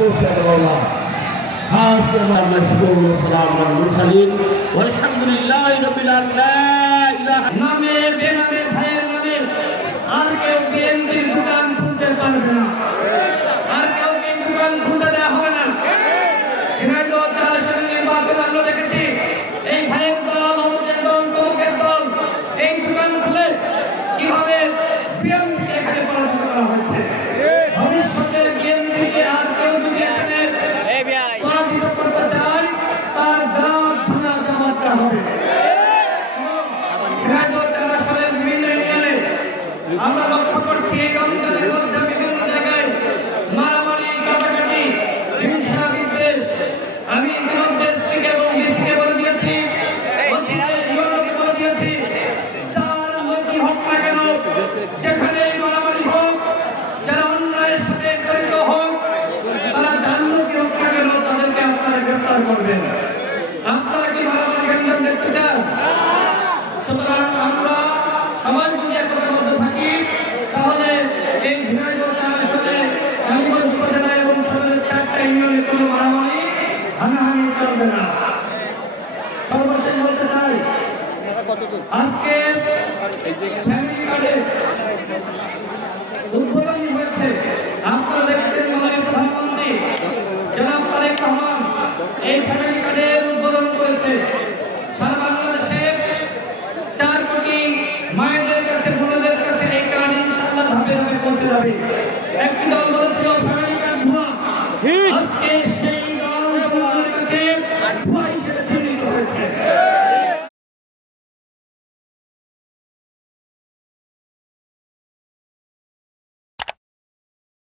التوفيق والله آخر ما مسؤول والسلام على المرسلين والحمد لله رب العالمين لا إله নামে বেনামে ভাইয়ের নামে আর কেউ বিএনপির দোকান খুলতে পারবে না, আর কেউ দোকান খুলতে দেওয়া হবে না। ঝিনাইদহ 4 আসনের নির্বাচন আমরা দেখেছি এই ভাইয়ের দল, অমুকের দল, তমুকের দল এই দোকান খুলে কিভাবে বিএনপিকে এখানে পরাজিত করা হয়েছে। ভবিষ্যতে বিএনপিকে আর কেউ যদি এখানে পরাজিত করতে চায় তার দাঁত ভাঙা জমাতে হবে। আমরা লক্ষ্য করছি এই অঞ্চলের মধ্যে বিভিন্ন জায়গায় মারামারি, কাটাকাটি, হিংসা, বিদ্বেষ। আমি ইতিমধ্যে স্ত্রীকে এবং দেশকে বলে দিয়েছি, বলে দিয়েছি যার মধ্যে হোক না কেন, যেখানে মারামারি হোক, যারা অন্যায়ের সাথে জড়িত হোক, তারা যার লোকই হোক না কেন তাদেরকে আপনারা গ্রেফতার করবেন। আপনারা কি মারামারি গ্রেফতার দেখতে চান? সুতরাং আমরা সবাই যদি একতাবদ্ধ থাকি তাহলে এই ঝিনাইদহ 4 আসনে কালীগঞ্জ উপজেলা এবং সদরের 4টা ইউনিয়নে কোনো মারামারি হানাহানি চলবে না। সর্বশেষ বলতে চাই, আজকে ফ্যামিলি কার্ডে উদ্বোধনী হয়েছে। আপনারা দেখছেন মাননীয় প্রধানমন্ত্রী জনাব তারেক রহমান এই ফ্যামিলি কার্ডের উদ্বোধন করেছে। সারা বাংলাদেশে 4 কোটি মায়েদের কাছে, বোনদের কাছে এই কার্ড ইনশাআল্লাহ ধাপে ধাপে পৌঁছে যাবে।